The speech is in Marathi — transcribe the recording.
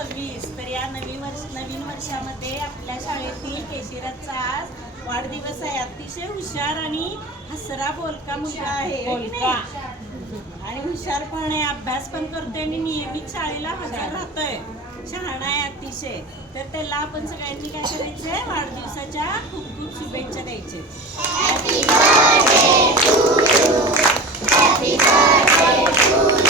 2026. तर या नवीन वर्षामध्ये आपल्या शाळेतील केशिराजचा आज वाढदिवस आहे. अतिशय हुशार आणि हसरा बोलका मुलगा आहे आणि हुशार पण आहे, अभ्यास पण करतोय आणि नियमित शाळेला हजर राहतोय. शहाणा आहे अतिशय. तर त्याला आपण सगळ्यांनी काय करायचंय, वाढदिवसाच्या खूप खूप शुभेच्छा द्यायचे. Happy birthday to you. Happy birthday to you.